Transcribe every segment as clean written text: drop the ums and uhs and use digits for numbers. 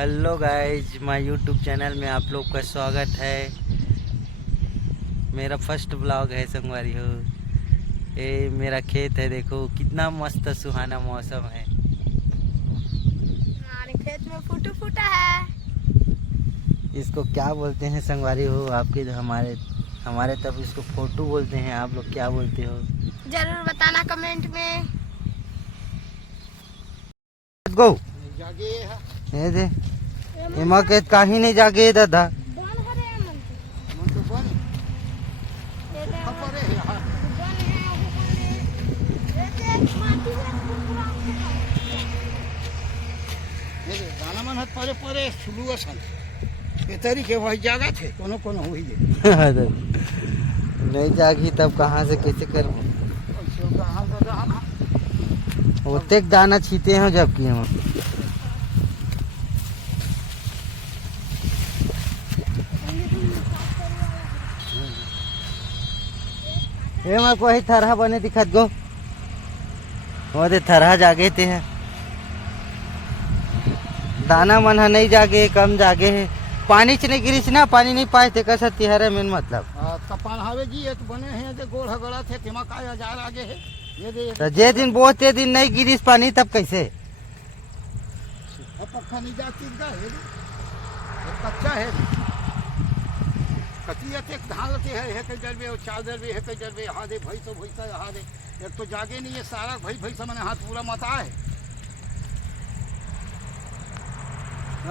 Hello guys, my YouTube channel में आप लोग का स्वागत है। मेरा फर्स्ट ब्लॉग है संगवारी हो। ये मेरा खेत है, देखो कितना मस्त सुहाना मौसम है। हमारे खेत में फूटू फूटा है। इसको क्या बोलते हैं संगवारी हो? आपके हमारे तब इसको फोटो बोलते हैं, आप लोग क्या बोलते हो? जरूर बताना कमेंट में। गो ये दे एमा के काहे नहीं जागे दादा? गाना मन परे परे शुरू असन ये तरीके वही जागा थे कोनो कोनो हुई जे नहीं जागी तब कहाँ से कैसे कर ओते दाना छीते हैं जबकि हम ये मैं कोई थरहा बने दिखत गो वो दे थरहा जागे थे है। दाना मन नहीं जागे, कम जागे है। पानी च नहीं गिरिस ना, पानी नहीं पाए थे कैसा तिहरे मेन मतलब कपान हावे जी ये तो बने हैं जे गोड़ हगड़ा थे तिमा का हजार आगे है ये दे तो जे दिन बोते दिन नहीं गिरिस पानी तब कैसे पक्का नहीं जाती का है ये कच्चा है कतिया ते धान लेते है कई दरबे और चाल दरबे है कई दरबे यहां दे भाई तो भैसा यहां दे एक तो जागे नहीं है सारा भाई भैसा मैंने हाथ पूरा मता है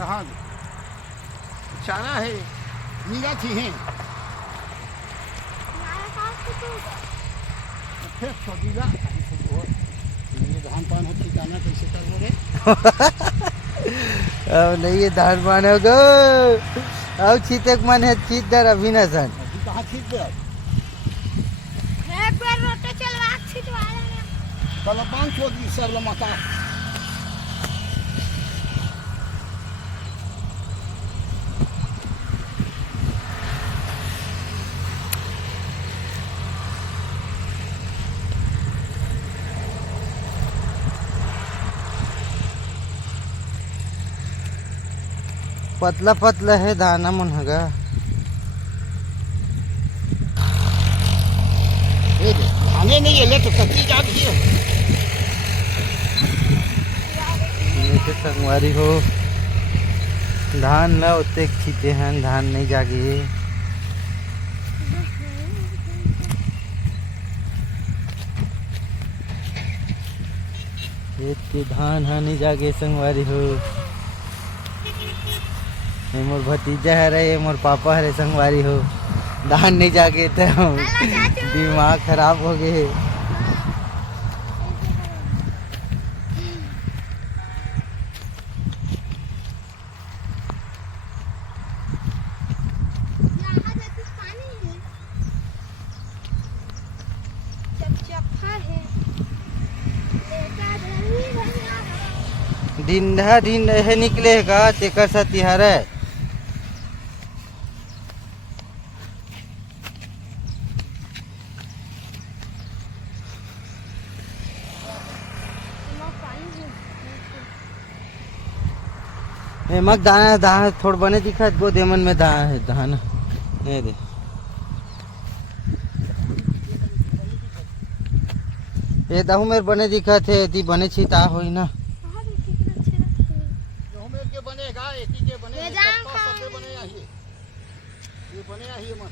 हाँ चारा है नीला थी हैं फिर छोड़ीगा ये धान पान हो ठिकाना कैसे कर बोले अब नहीं ये धान पान होगा अब छीतक मन है छीत दर अभी न सन अभी कहाँ ठीक दे एक बार रोटे चलवा छिटवा लेना। कल पान छोड़ दी सर मता पतला पतला है दाना मन हगा आने नहीं है ले तो कच्ची जाती है जैसे संगवारी हो धान ला उतने छीते हैं, धान नहीं जागे। खेत के धान हा नहीं जागे संगवारी हो। ये मोर भतीजा है रे, मोर पापा है रे संगवारी हो। धान नहीं जागे तो दिमाग खराब हो गए। दिन है निकलेगा तेकर सा तिहार है। मग दाना दाना थोड़ बने दिखा गो देमन में दाना है धान ये दे ये दाहू मेरे बने दिखा थे ती बने छिता होई ना के बनेगा एक ही के बने ले जाओ सब बने ये बने ये मन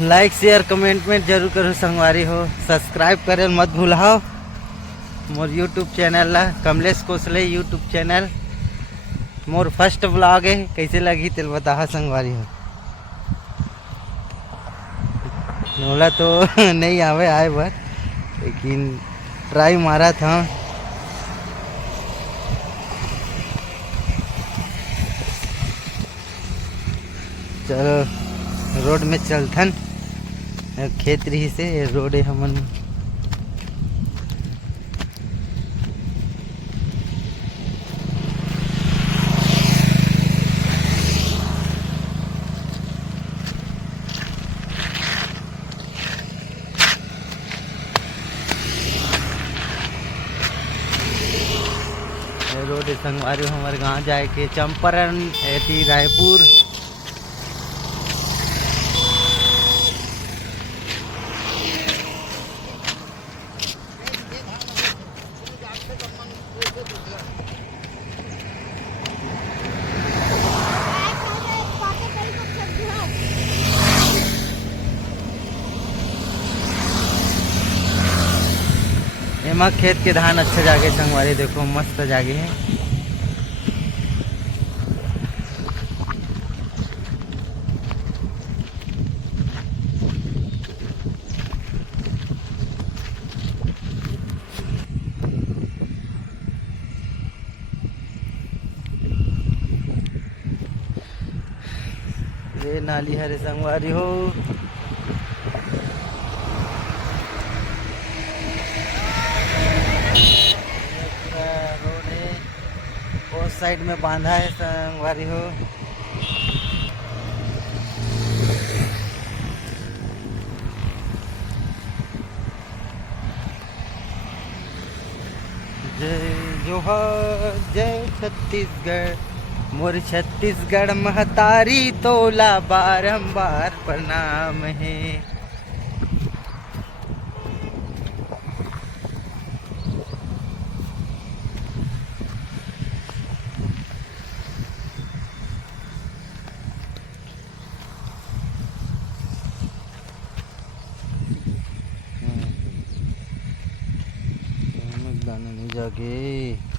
लाइक शेयर कमेंट में जरूर करो संगवारी हो। सब्सक्राइब करे मत भूलाओ मोर यूट्यूब चैनल ला, Kamlesh Kosle YouTube channel. More first blog है, कैसे लगी तेल बता संगवारी हो। नोला तो नहीं आवे आए बार, लेकिन ट्राई मारा था। चलो रोड में चलथन खेत रही से रोड है हमन रोड है संगवारी हमारे गाँव जाए के चंपारण एटी रायपुर। एमा खेत के धान अच्छा जागे संगवारी देखो मस्त जागे है। ये नाली हरे संगवारी हो। उस साइड में बांधा है संगवारी हो। जय जोहर जय छत्तीसगढ़ मोर छत्तीसगढ़ महतारी तोला बारंबार प्रणाम है। दाना नहीं जागे।